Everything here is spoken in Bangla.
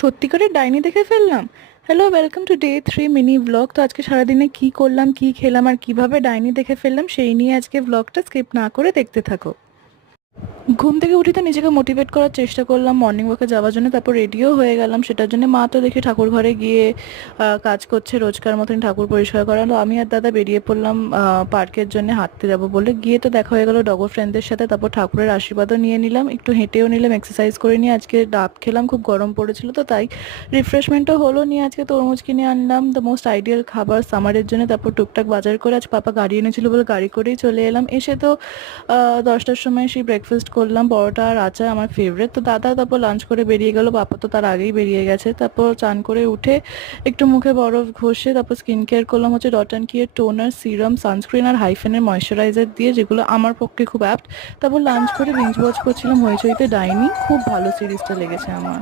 সত্যিকারের ডাইনি দেখে ফেললাম। Hello, welcome to day 3 mini blog. তো আজকে সারাদিনে কি করলাম, কি খেলাম আর কিভাবে ডাইনি দেখে ফেললাম সেই নিয়ে আজকে ব্লগটা স্কিপ না করে দেখতে থাকো। ঘুম থেকে উঠে তো নিজেকে মোটিভেট করার চেষ্টা করলাম মর্নিং ওয়াকে যাওয়ার জন্য, তারপর রেডিও হয়ে গেলাম। সেটার জন্য মা তো দেখি ঠাকুর ঘরে গিয়ে কাজ করছে রোজকার মতন, ঠাকুর পরিষ্কার করা। তো আমি আর দাদা বেরিয়ে পড়লাম পার্কের জন্য হাঁটতে যাবো বলে। গিয়ে তো দেখা হয়ে গেল ডগো ফ্রেন্ডদের সাথে, তারপর ঠাকুরের আশীর্বাদও নিয়ে নিলাম, একটু হেঁটেও নিলাম, এক্সারসাইজ করে নিয়ে আজকে ডাব খেলাম, খুব গরম পড়েছিল তো তাই রিফ্রেশমেন্টও হলো। নিয়ে আজকে তরমুজ কিনে আনলাম, দ্য মোস্ট আইডিয়াল খাবার সামারের জন্য। তারপর টুকটাক বাজার করে আজ পাপা গাড়ি এনেছিল বলে গাড়ি করেই চলে এলাম। এসে তো 10টার সময় সেই ব্রেকফাস্ট করলাম, পরোটা আর আচার আমার ফেভারিট। তো দাদা তারপর লাঞ্চ করে বেরিয়ে গেল, পাপা তো তার আগেই বেরিয়ে গেছে। তারপর চান করে উঠে একটু মুখে বরফ ঘষে তারপর স্কিন কেয়ার করলাম হচ্ছে ডট অ্যান্ড কিয়ের টোনার, সিরাম, সানস্ক্রিন আর হাইফেনের ময়শ্চারাইজার দিয়ে, যেগুলো আমার পক্ষে খুব অ্যাপ্ট। তারপর লাঞ্চ করে বিঞ্জ ওয়াচ করছিলাম হইচইতে ডাইনি। খুব ভালো সিরিজটা লেগেছে আমার।